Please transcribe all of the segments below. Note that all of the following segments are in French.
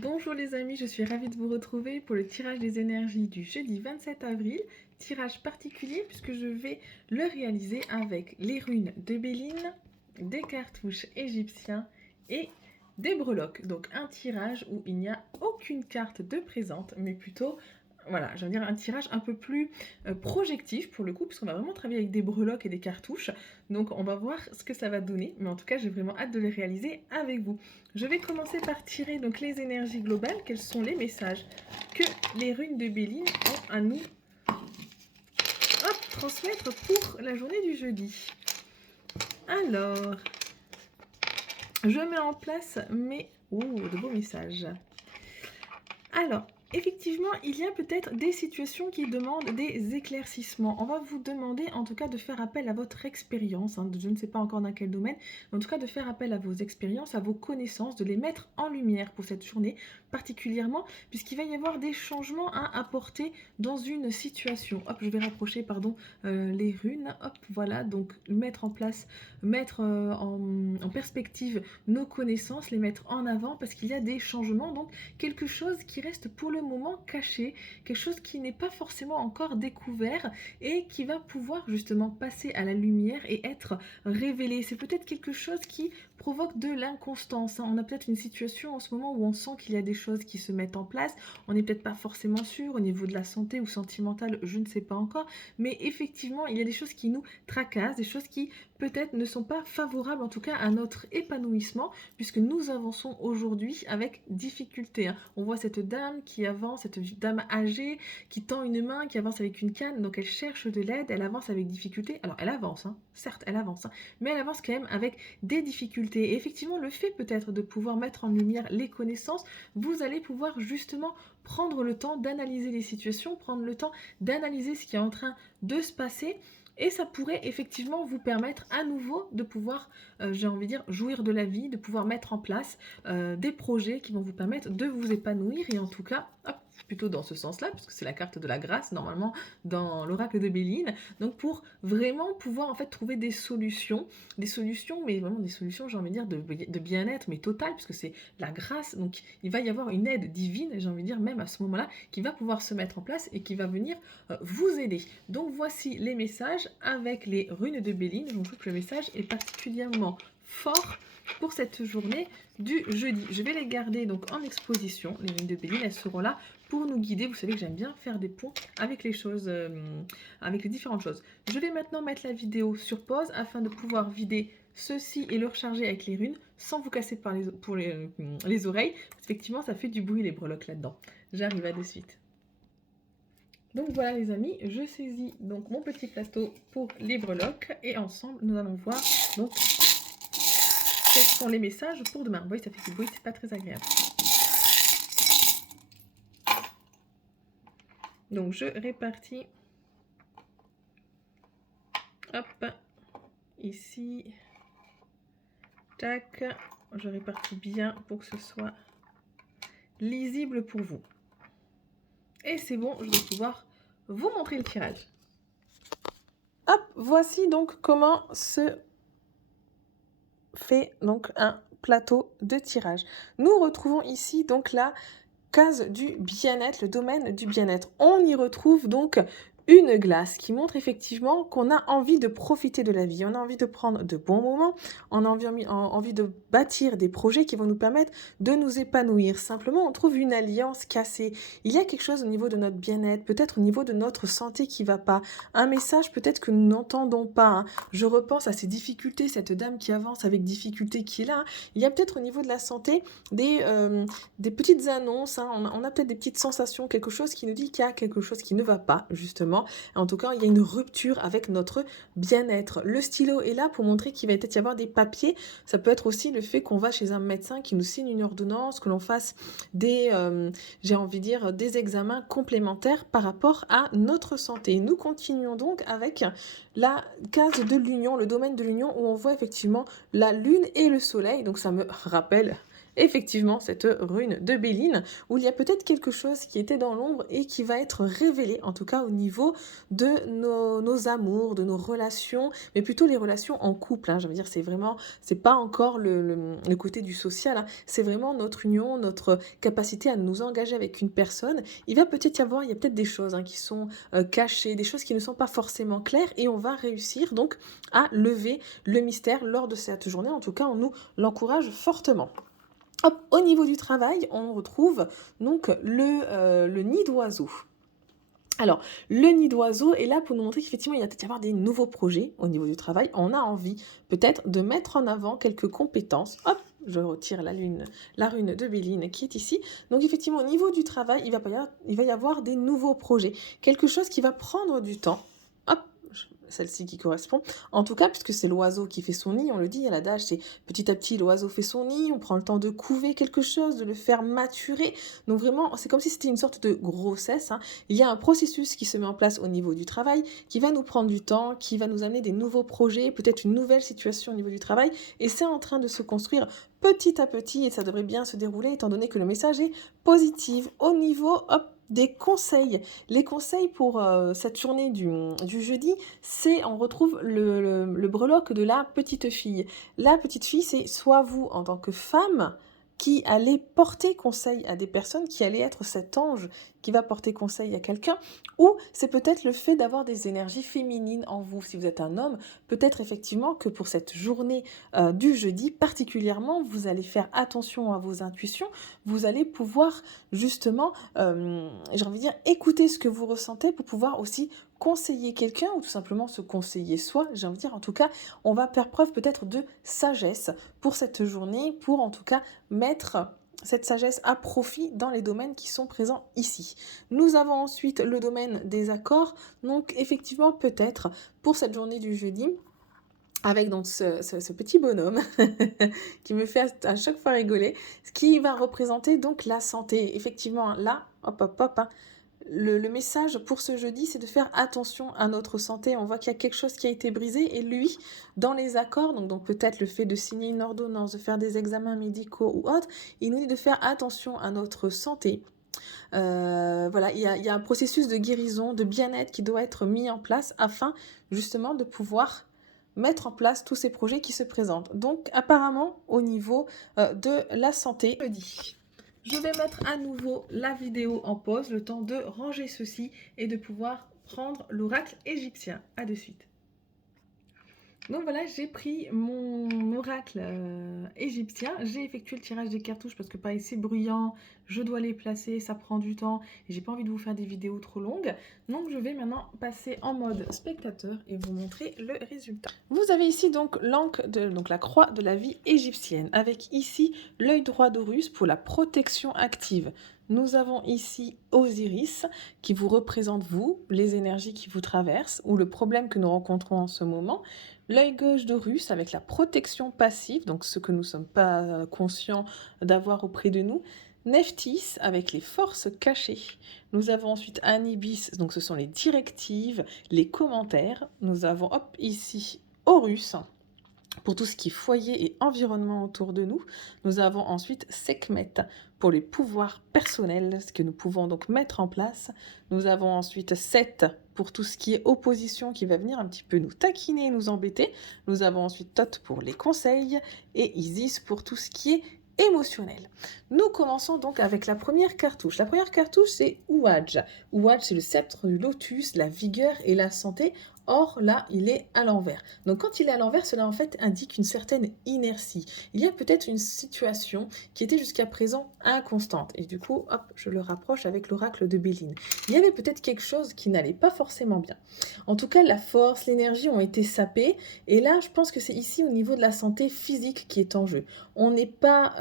Bonjour les amis, je suis ravie de vous retrouver pour le tirage des énergies du jeudi 27 avril. Tirage particulier puisque je vais le réaliser avec les runes de Béline, des cartouches égyptiens et des breloques. Donc un tirage où il n'y a aucune carte de présente, mais plutôt voilà, je veux dire un tirage un peu plus projectif pour le coup, puisqu'on va vraiment travailler avec des breloques et des cartouches. Donc on va voir ce que ça va donner, mais en tout cas j'ai vraiment hâte de le réaliser avec vous. Je vais commencer par tirer donc les énergies globales, quels sont les messages que les runes de Béline ont à nous transmettre pour la journée du jeudi. Alors, je mets en place mes... de beaux messages. Alors, effectivement, il y a peut-être des situations qui demandent des éclaircissements. On va vous demander en tout cas de faire appel à votre expérience, je ne sais pas encore dans quel domaine, mais en tout cas de faire appel à vos expériences, à vos connaissances, de les mettre en lumière pour cette journée particulièrement, puisqu'il va y avoir des changements à apporter dans une situation. Hop, je vais rapprocher, les runes. Hop, voilà, donc mettre en place, mettre en perspective nos connaissances, les mettre en avant, parce qu'il y a des changements, donc quelque chose qui reste pour le moment caché, quelque chose qui n'est pas forcément encore découvert et qui va pouvoir justement passer à la lumière et être révélé. C'est peut-être quelque chose qui provoque de l'inconstance. On a peut-être une situation en ce moment où on sent qu'il y a des choses qui se mettent en place. On n'est peut-être pas forcément sûr au niveau de la santé ou sentimentale, je ne sais pas encore. Mais effectivement, il y a des choses qui nous tracassent, des choses qui peut-être ne sont pas favorables en tout cas à notre épanouissement, puisque nous avançons aujourd'hui avec difficulté. On voit cette dame qui avance, cette dame âgée qui tend une main, qui avance avec une canne, donc elle cherche de l'aide, elle avance avec difficulté. Alors elle avance, certes elle avance, mais elle avance quand même avec des difficultés. Et effectivement, le fait peut-être de pouvoir mettre en lumière les connaissances, vous allez pouvoir justement prendre le temps d'analyser les situations, prendre le temps d'analyser ce qui est en train de se passer. Et ça pourrait effectivement vous permettre à nouveau de pouvoir, j'ai envie de dire, jouir de la vie, de pouvoir mettre en place des projets qui vont vous permettre de vous épanouir. Et en tout cas, hop, plutôt dans ce sens-là, puisque c'est la carte de la grâce, normalement, dans l'oracle de Béline. Donc pour vraiment pouvoir en fait trouver des solutions, mais vraiment des solutions, j'ai envie de dire, de bien-être, mais total, puisque c'est la grâce. Donc il va y avoir une aide divine, j'ai envie de dire, même à ce moment-là, qui va pouvoir se mettre en place et qui va venir vous aider. Donc voici les messages avec les runes de Béline. Je trouve que le message est particulièrement fort pour cette journée du jeudi. Je vais les garder donc en exposition. Les runes de Béline, elles seront là pour nous guider. Vous savez que j'aime bien faire des ponts avec les choses, avec les différentes choses. Je vais maintenant mettre la vidéo sur pause afin de pouvoir vider ceci et le recharger avec les runes sans vous casser les oreilles. Effectivement, ça fait du bruit les breloques là-dedans. J'arrive à de suite. Donc voilà les amis, je saisis donc mon petit plateau pour les breloques et ensemble nous allons voir donc quels sont les messages pour demain. Vous voyez, ça fait du bruit, c'est pas très agréable. Donc je répartis, hop, ici, tac, je répartis bien pour que ce soit lisible pour vous. Et c'est bon, je vais pouvoir vous montrer le tirage. Hop, voici donc comment se fait donc un plateau de tirage. Nous retrouvons ici donc la case du bien-être, le domaine du bien-être. On y retrouve donc une glace qui montre effectivement qu'on a envie de profiter de la vie, on a envie de prendre de bons moments, on a envie de bâtir des projets qui vont nous permettre de nous épanouir. Simplement, on trouve une alliance cassée. Il y a quelque chose au niveau de notre bien-être, peut-être au niveau de notre santé qui ne va pas. Un message peut-être que nous n'entendons pas. Je repense à ces difficultés, cette dame qui avance avec difficulté qui est là. Il y a peut-être au niveau de la santé des petites annonces, on a peut-être des petites sensations, quelque chose qui nous dit qu'il y a quelque chose qui ne va pas, justement. En tout cas, il y a une rupture avec notre bien-être. Le stylo est là pour montrer qu'il va peut-être y avoir des papiers. Ça peut être aussi le fait qu'on va chez un médecin qui nous signe une ordonnance, que l'on fasse des examens complémentaires par rapport à notre santé. Nous continuons donc avec la case de l'union, le domaine de l'union, où on voit effectivement la lune et le soleil. Donc ça me rappelle effectivement cette rune de Béline, où il y a peut-être quelque chose qui était dans l'ombre et qui va être révélé, en tout cas au niveau de nos amours, de nos relations, mais plutôt les relations en couple. Hein. Je veux dire, c'est pas encore le côté du social, hein. C'est vraiment notre union, notre capacité à nous engager avec une personne. Il y a peut-être des choses qui sont cachées, des choses qui ne sont pas forcément claires, et on va réussir donc à lever le mystère lors de cette journée. En tout cas, on nous l'encourage fortement. Hop, au niveau du travail, on retrouve donc le nid d'oiseau. Alors, le nid d'oiseau est là pour nous montrer qu'effectivement, il va peut-être y avoir des nouveaux projets au niveau du travail. On a envie peut-être de mettre en avant quelques compétences. Hop, je retire la rune de Béline qui est ici. Donc effectivement, au niveau du travail, il va y avoir des nouveaux projets. Quelque chose qui va prendre du temps. Hop, celle-ci qui correspond. En tout cas, puisque c'est l'oiseau qui fait son nid, on le dit à l'adage, c'est petit à petit l'oiseau fait son nid, on prend le temps de couver quelque chose, de le faire maturer. Donc vraiment, c'est comme si c'était une sorte de grossesse. Il y a un processus qui se met en place au niveau du travail, qui va nous prendre du temps, qui va nous amener des nouveaux projets, peut-être une nouvelle situation au niveau du travail, et c'est en train de se construire petit à petit, et ça devrait bien se dérouler, étant donné que le message est positif. Au niveau, des conseils. Les conseils pour cette journée du jeudi, on retrouve le breloque de la petite fille. La petite fille, c'est soit vous, en tant que femme, qui allez porter conseil à des personnes, qui allez être cet ange qui va porter conseil à quelqu'un, ou c'est peut-être le fait d'avoir des énergies féminines en vous. Si vous êtes un homme, peut-être effectivement que pour cette journée du jeudi, particulièrement, vous allez faire attention à vos intuitions, vous allez pouvoir justement, j'ai envie de dire, écouter ce que vous ressentez pour pouvoir aussi conseiller quelqu'un ou tout simplement se conseiller soi. J'ai envie de dire, en tout cas, on va faire preuve peut-être de sagesse pour cette journée, pour en tout cas mettre cette sagesse à profit dans les domaines qui sont présents ici. Nous avons ensuite le domaine des accords, donc effectivement peut-être pour cette journée du jeudi, avec donc ce petit bonhomme qui me fait à chaque fois rigoler, ce qui va représenter donc la santé. Effectivement, là, le message pour ce jeudi, c'est de faire attention à notre santé. On voit qu'il y a quelque chose qui a été brisé, et lui, dans les accords, donc peut-être le fait de signer une ordonnance, de faire des examens médicaux ou autres, il nous dit de faire attention à notre santé. Voilà, il y a un processus de guérison, de bien-être qui doit être mis en place afin justement de pouvoir mettre en place tous ces projets qui se présentent. Donc apparemment au niveau de la santé, je vais mettre à nouveau la vidéo en pause, le temps de ranger ceci et de pouvoir prendre l'oracle égyptien. À de suite. Donc voilà, j'ai pris mon oracle égyptien. J'ai effectué le tirage des cartouches parce que pareil, c'est bruyant, je dois les placer, ça prend du temps et j'ai pas envie de vous faire des vidéos trop longues. Donc je vais maintenant passer en mode spectateur et vous montrer le résultat. Vous avez ici donc la croix de la vie égyptienne, avec ici l'œil droit d'Horus pour la protection active. Nous avons ici Osiris qui vous représente vous, les énergies qui vous traversent ou le problème que nous rencontrons en ce moment. L'œil gauche d'Horus avec la protection passive, donc ce que nous ne sommes pas conscients d'avoir auprès de nous. Nephthys avec les forces cachées. Nous avons ensuite Anubis, donc ce sont les directives, les commentaires. Nous avons ici Horus pour tout ce qui est foyer et environnement autour de nous. Nous avons ensuite Sekhmet pour les pouvoirs personnels, ce que nous pouvons donc mettre en place. Nous avons ensuite Seth pour tout ce qui est opposition qui va venir un petit peu nous taquiner et nous embêter. Nous avons ensuite Thoth pour les conseils et Isis pour tout ce qui est émotionnel. Nous commençons donc avec la première cartouche. La première cartouche, c'est Ouadj. Ouadj, c'est le sceptre du lotus, la vigueur et la santé. Or, là, il est à l'envers. Donc, quand il est à l'envers, cela en fait indique une certaine inertie. Il y a peut-être une situation qui était jusqu'à présent inconstante. Et du coup, je le rapproche avec l'oracle de Béline. Il y avait peut-être quelque chose qui n'allait pas forcément bien. En tout cas, la force, l'énergie ont été sapées. Et là, je pense que c'est ici au niveau de la santé physique qui est en jeu. On n'est pas...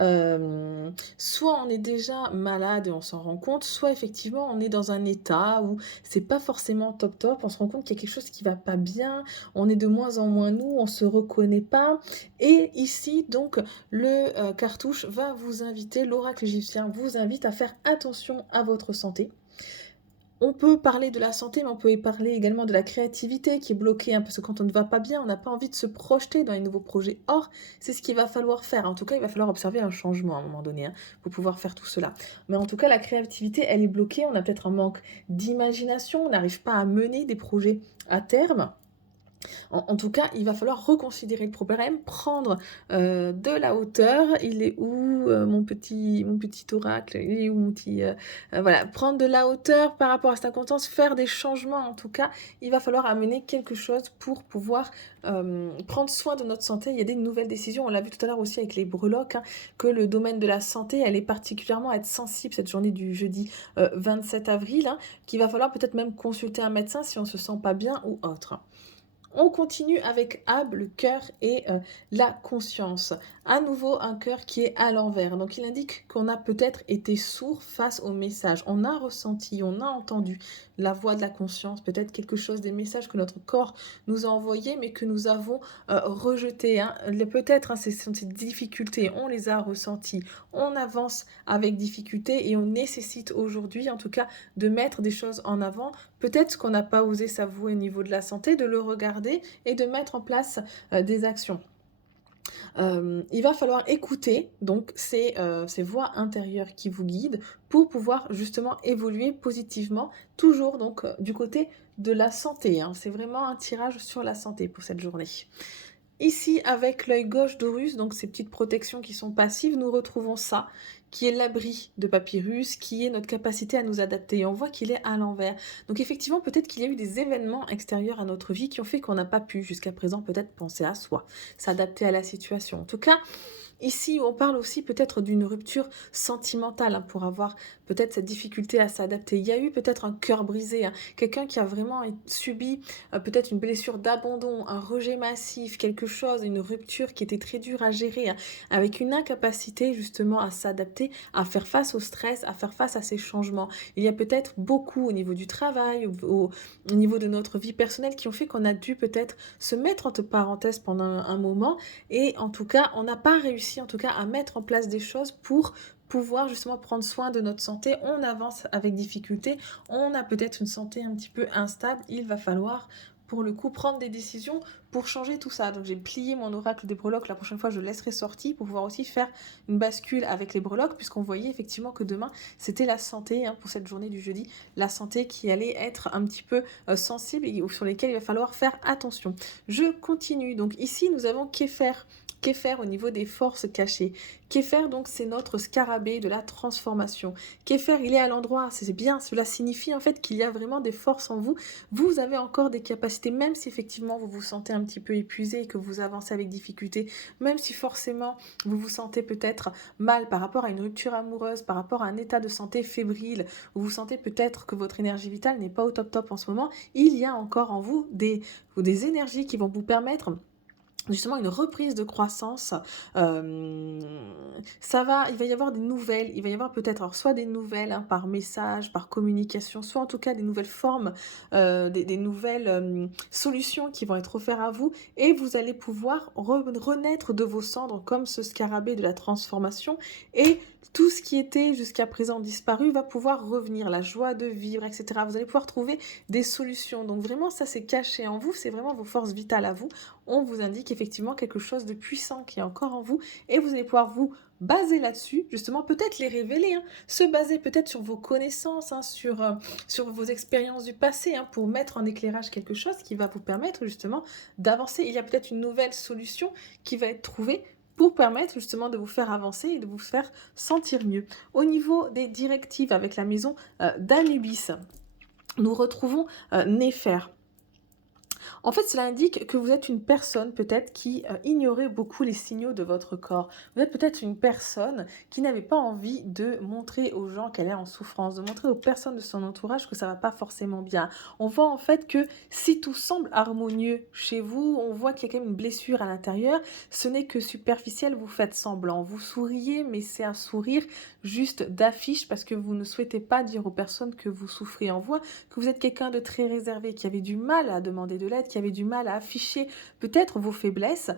soit on est déjà malade et on s'en rend compte, soit effectivement on est dans un état où c'est pas forcément top, on se rend compte qu'il y a quelque chose qui va pas bien, on est de moins en moins nous, on se reconnaît pas. Et ici donc le cartouche va vous inviter, l'oracle égyptien vous invite à faire attention à votre santé. On peut parler de la santé, mais on peut y parler également de la créativité qui est bloquée, hein, parce que quand on ne va pas bien, on n'a pas envie de se projeter dans les nouveaux projets. Or, c'est ce qu'il va falloir faire. En tout cas, il va falloir observer un changement à un moment donné, hein, pour pouvoir faire tout cela. Mais en tout cas, la créativité, elle est bloquée. On a peut-être un manque d'imagination. On n'arrive pas à mener des projets à terme. En tout cas, il va falloir reconsidérer le problème, prendre de la hauteur. Il est où mon petit oracle? Il est où mon petit... voilà, prendre de la hauteur par rapport à cette incontence, faire des changements. En tout cas, il va falloir amener quelque chose pour pouvoir prendre soin de notre santé. Il y a des nouvelles décisions. On l'a vu tout à l'heure aussi avec les breloques, hein, que le domaine de la santé, elle est particulièrement à être sensible cette journée du jeudi 27 avril, hein, qu'il va falloir peut-être même consulter un médecin si on ne se sent pas bien ou autre. On continue avec Ab, le cœur et la conscience. À nouveau, un cœur qui est à l'envers. Donc, il indique qu'on a peut-être été sourd face au message. On a ressenti, on a entendu la voix de la conscience, peut-être quelque chose des messages que notre corps nous a envoyés, mais que nous avons rejetés. Hein. Peut-être, hein, ces difficultés, on les a ressenties. On avance avec difficulté et on nécessite aujourd'hui, en tout cas, de mettre des choses en avant. Peut-être qu'on n'a pas osé s'avouer au niveau de la santé, de le regarder et de mettre en place des actions. Il va falloir écouter donc ces voix intérieures qui vous guident pour pouvoir justement évoluer positivement, toujours donc du côté de la santé. Hein. C'est vraiment un tirage sur la santé pour cette journée. Ici, avec l'œil gauche d'Horus, donc ces petites protections qui sont passives, nous retrouvons ça, qui est l'abri de Papyrus, qui est notre capacité à nous adapter. Et on voit qu'il est à l'envers. Donc effectivement, peut-être qu'il y a eu des événements extérieurs à notre vie qui ont fait qu'on n'a pas pu jusqu'à présent peut-être penser à soi, s'adapter à la situation. En tout cas, ici, on parle aussi peut-être d'une rupture sentimentale, hein, pour avoir peut-être cette difficulté à s'adapter. Il y a eu peut-être un cœur brisé, hein, quelqu'un qui a vraiment subi peut-être une blessure d'abandon, un rejet massif, quelque chose, une rupture qui était très dure à gérer, hein, avec une incapacité justement à s'adapter, à faire face au stress, à faire face à ces changements. Il y a peut-être beaucoup au niveau du travail, au niveau de notre vie personnelle qui ont fait qu'on a dû peut-être se mettre entre parenthèses pendant un moment et en tout cas, on n'a pas réussi en tout cas à mettre en place des choses pour pouvoir justement prendre soin de notre santé. On avance avec difficulté, on a peut-être une santé un petit peu instable, il va falloir pour le coup prendre des décisions pour changer tout ça. Donc j'ai plié mon oracle des breloques, la prochaine fois je laisserai sorti pour pouvoir aussi faire une bascule avec les breloques, puisqu'on voyait effectivement que demain c'était la santé, hein, pour cette journée du jeudi, la santé qui allait être un petit peu sensible et sur lesquelles il va falloir faire attention. Je continue, donc ici nous avons Kéfer. Kéfer au niveau des forces cachées. Kéfer, donc, c'est notre scarabée de la transformation. Kéfer, il est à l'endroit, c'est bien, cela signifie en fait qu'il y a vraiment des forces en vous. Vous avez encore des capacités, même si effectivement vous vous sentez un petit peu épuisé et que vous avancez avec difficulté, même si forcément vous vous sentez peut-être mal par rapport à une rupture amoureuse, par rapport à un état de santé fébrile, où vous sentez peut-être que votre énergie vitale n'est pas au top en ce moment, il y a encore en vous des énergies qui vont vous permettre justement une reprise de croissance. Il va y avoir des nouvelles, il va y avoir peut-être alors soit des nouvelles, hein, par message, par communication, soit en tout cas des nouvelles formes, des nouvelles solutions qui vont être offertes à vous et vous allez pouvoir renaître de vos cendres comme ce scarabée de la transformation et tout ce qui était jusqu'à présent disparu va pouvoir revenir, la joie de vivre, etc. Vous allez pouvoir trouver des solutions. Donc vraiment, ça c'est caché en vous, c'est vraiment vos forces vitales à vous. On vous indique effectivement quelque chose de puissant qui est encore en vous et vous allez pouvoir vous baser là-dessus, justement peut-être les révéler, hein, se baser peut-être sur vos connaissances, hein, sur vos expériences du passé, hein, pour mettre en éclairage quelque chose qui va vous permettre justement d'avancer. Il y a peut-être une nouvelle solution qui va être trouvée pour permettre justement de vous faire avancer et de vous faire sentir mieux. Au niveau des directives avec la maison d'Anubis, nous retrouvons Néfer. En fait, cela indique que vous êtes une personne peut-être qui ignorait beaucoup les signaux de votre corps. Vous êtes peut-être une personne qui n'avait pas envie de montrer aux gens qu'elle est en souffrance, de montrer aux personnes de son entourage que ça va pas forcément bien. On voit en fait que si tout semble harmonieux chez vous, on voit qu'il y a quand même une blessure à l'intérieur. Ce n'est que superficiel, vous faites semblant. Vous souriez, mais c'est un sourire juste d'affiche parce que vous ne souhaitez pas dire aux personnes que vous souffrez. On voit que vous êtes quelqu'un de très réservé, qui avait du mal à demander de l'aide, qui avait du mal à afficher peut-être vos faiblesses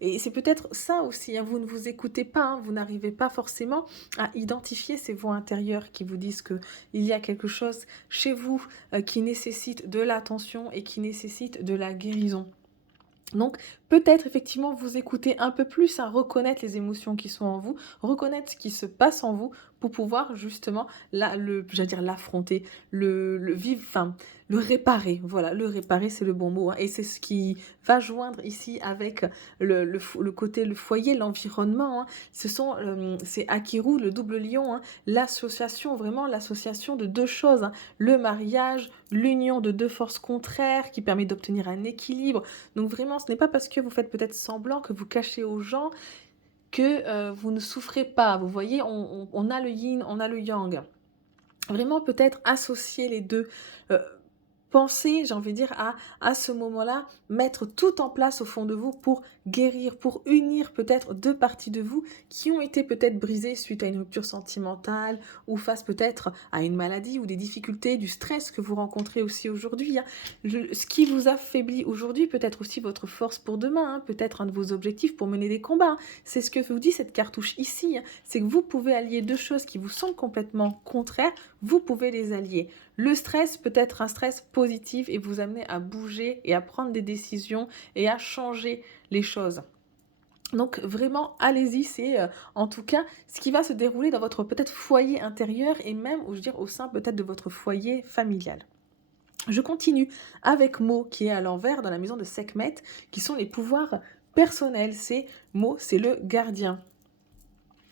et c'est peut-être ça aussi, hein, vous ne vous écoutez pas, hein, vous n'arrivez pas forcément à identifier ces voix intérieures qui vous disent qu'il y a quelque chose chez vous qui nécessite de l'attention et qui nécessite de la guérison. Donc, peut-être effectivement vous écouter un peu plus, hein, reconnaître les émotions qui sont en vous, reconnaître ce qui se passe en vous pour pouvoir justement j'allais dire l'affronter, le vivre, enfin, le réparer. Voilà, le réparer, c'est le bon mot, hein, et c'est ce qui va joindre ici avec le côté, le foyer, l'environnement, hein. C'est Akiru, le double lion, hein, l'association, vraiment l'association de deux choses, hein, le mariage, l'union de deux forces contraires qui permet d'obtenir un équilibre. Donc vraiment, ce n'est pas parce que vous faites peut-être semblant, que vous cachez aux gens, que vous ne souffrez pas. Vous voyez, on a le yin, on a le yang. Vraiment peut-être associer les deux. Euh, Pensez, j'ai envie de dire, à ce moment-là, mettre tout en place au fond de vous pour guérir, pour unir peut-être deux parties de vous qui ont été peut-être brisées suite à une rupture sentimentale ou face peut-être à une maladie ou des difficultés, du stress que vous rencontrez aussi aujourd'hui, hein. Ce qui vous affaiblit aujourd'hui peut être aussi votre force pour demain, hein, peut-être un de vos objectifs pour mener des combats, hein. C'est ce que vous dit cette cartouche ici, hein. C'est que vous pouvez allier deux choses qui vous semblent complètement contraires, vous pouvez les allier. Le stress peut être un stress positif et vous amener à bouger et à prendre des décisions et à changer les choses. Donc vraiment, allez-y, c'est en tout cas ce qui va se dérouler dans votre peut-être foyer intérieur et même, je veux dire, au sein peut-être de votre foyer familial. Je continue avec Mo qui est à l'envers dans la maison de Sekhmet, qui sont les pouvoirs personnels. C'est Mo, c'est le gardien.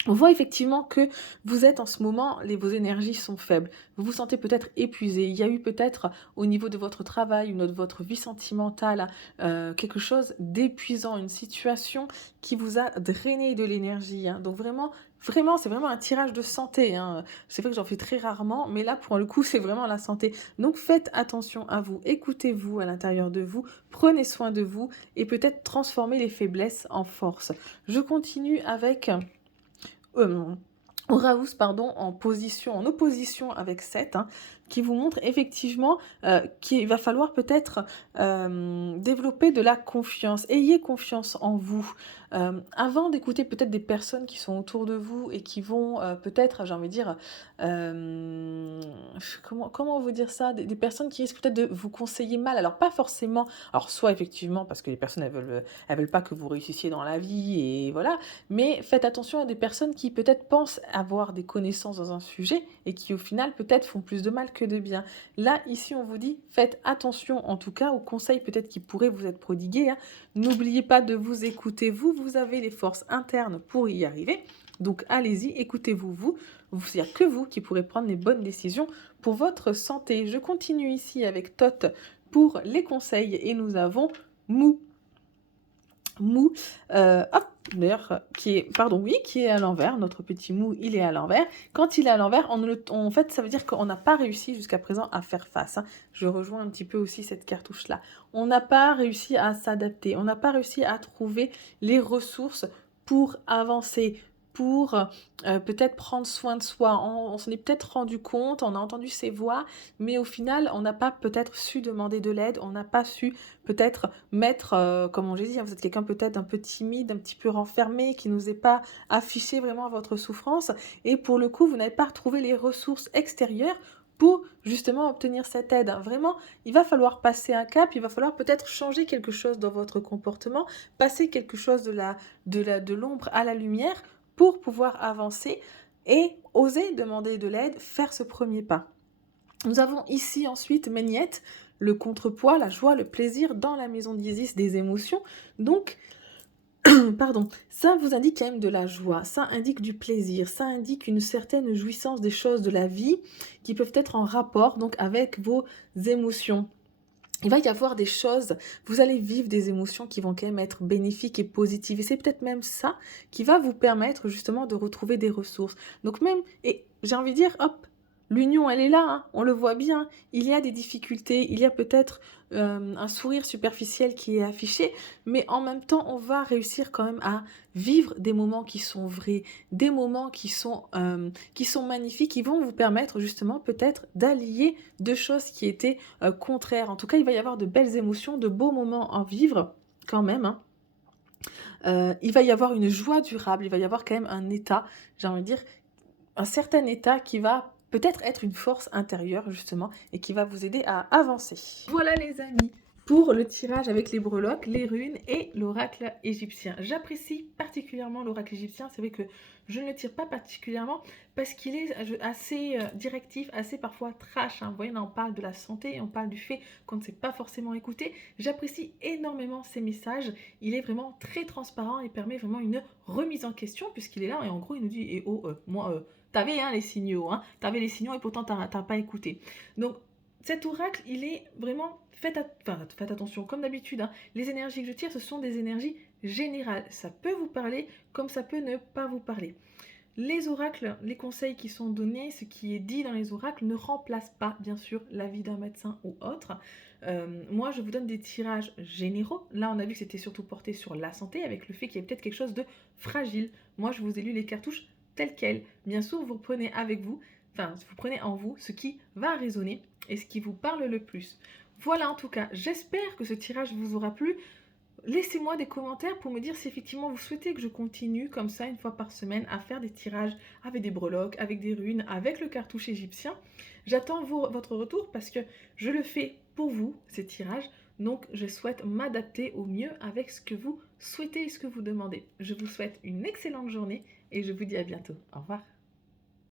On voit effectivement que vous êtes en ce moment, vos énergies sont faibles. Vous vous sentez peut-être épuisé. Il y a eu peut-être au niveau de votre travail ou de votre vie sentimentale quelque chose d'épuisant, une situation qui vous a drainé de l'énergie, hein. Donc vraiment, c'est vraiment un tirage de santé, hein. C'est vrai que j'en fais très rarement, mais là pour le coup c'est vraiment la santé. Donc faites attention à vous, écoutez-vous à l'intérieur de vous, prenez soin de vous et peut-être transformez les faiblesses en force. Je continue avec Oraus, pardon, en opposition avec 7, hein, qui vous montre effectivement qu'il va falloir peut-être développer de la confiance. Ayez confiance en vous. Avant d'écouter peut-être des personnes qui sont autour de vous et qui vont peut-être, j'ai envie de dire, comment vous dire ça, des personnes qui risquent peut-être de vous conseiller mal. Alors pas forcément, alors soit effectivement parce que les personnes elles veulent pas que vous réussissiez dans la vie et voilà, mais faites attention à des personnes qui peut-être pensent avoir des connaissances dans un sujet et qui au final peut-être font plus de mal que de bien. Là, ici, on vous dit, faites attention en tout cas aux conseils peut-être qui pourraient vous être prodigués, hein. N'oubliez pas de vous écouter, vous avez les forces internes pour y arriver. Donc allez-y, écoutez-vous, il n'y a que vous qui pourrez prendre les bonnes décisions pour votre santé. Je continue ici avec Tot pour les conseils et nous avons Mou. Mou, hop, d'ailleurs, qui est à l'envers. Notre petit Mou, il est à l'envers. Quand il est à l'envers, en fait, ça veut dire qu'on n'a pas réussi jusqu'à présent à faire face, hein. Je rejoins un petit peu aussi cette cartouche-là. On n'a pas réussi à s'adapter. On n'a pas réussi à trouver les ressources pour avancer, pour peut-être prendre soin de soi. On s'en est peut-être rendu compte, on a entendu ces voix, mais au final, on n'a pas peut-être su demander de l'aide, on n'a pas su peut-être mettre, comme j'ai dit, vous êtes quelqu'un peut-être un peu timide, un petit peu renfermé, qui n'osait pas afficher vraiment votre souffrance, et pour le coup, vous n'avez pas retrouvé les ressources extérieures pour justement obtenir cette aide. Vraiment, il va falloir passer un cap, il va falloir peut-être changer quelque chose dans votre comportement, passer quelque chose de l'ombre à la lumière pour pouvoir avancer et oser demander de l'aide, faire ce premier pas. Nous avons ici ensuite Méniette, le contrepoids, la joie, le plaisir dans la maison d'Isis des émotions. Donc, pardon, ça vous indique quand même de la joie, ça indique du plaisir, ça indique une certaine jouissance des choses de la vie qui peuvent être en rapport donc avec vos émotions. Il va y avoir des choses, vous allez vivre des émotions qui vont quand même être bénéfiques et positives. Et c'est peut-être même ça qui va vous permettre justement de retrouver des ressources. Donc même, et j'ai envie de dire, hop, l'union, elle est là, hein, on le voit bien. Il y a des difficultés, il y a peut-être un sourire superficiel qui est affiché, mais en même temps, on va réussir quand même à vivre des moments qui sont vrais, des moments qui sont magnifiques, qui vont vous permettre justement peut-être d'allier deux choses qui étaient contraires. En tout cas, il va y avoir de belles émotions, de beaux moments à vivre quand même, hein. Il va y avoir une joie durable, il va y avoir quand même un état, j'ai envie de dire, un certain état qui va peut-être être une force intérieure justement et qui va vous aider à avancer. Voilà les amis, pour le tirage avec les breloques, les runes et l'oracle égyptien. J'apprécie particulièrement l'oracle égyptien, c'est vrai que je ne le tire pas particulièrement parce qu'il est assez directif, assez parfois trash. Hein. Vous voyez, là on parle de la santé, on parle du fait qu'on ne sait pas forcément écouter. J'apprécie énormément ces messages, il est vraiment très transparent et permet vraiment une remise en question puisqu'il est là et en gros il nous dit « Eh oh, moi... T'avais les signaux, hein, t'avais les signaux et pourtant t'as pas écouté. » Donc cet oracle, il est vraiment... Faites attention, comme d'habitude, hein, les énergies que je tire, ce sont des énergies générales. Ça peut vous parler comme ça peut ne pas vous parler. Les oracles, les conseils qui sont donnés, ce qui est dit dans les oracles ne remplace pas, bien sûr, l'avis d'un médecin ou autre. Moi, je vous donne des tirages généraux. Là, on a vu que c'était surtout porté sur la santé, avec le fait qu'il y ait peut-être quelque chose de fragile. Moi, je vous ai lu les cartouches telles quelles. Bien sûr, vous prenez avec vous, vous prenez en vous ce qui va résonner et ce qui vous parle le plus. Voilà, en tout cas, j'espère que ce tirage vous aura plu. Laissez-moi des commentaires pour me dire si effectivement vous souhaitez que je continue comme ça une fois par semaine à faire des tirages avec des breloques, avec des runes, avec le cartouche égyptien. J'attends votre retour parce que je le fais pour vous, ces tirages. Donc je souhaite m'adapter au mieux avec ce que vous souhaitez et ce que vous demandez. Je vous souhaite une excellente journée et je vous dis à bientôt. Au revoir.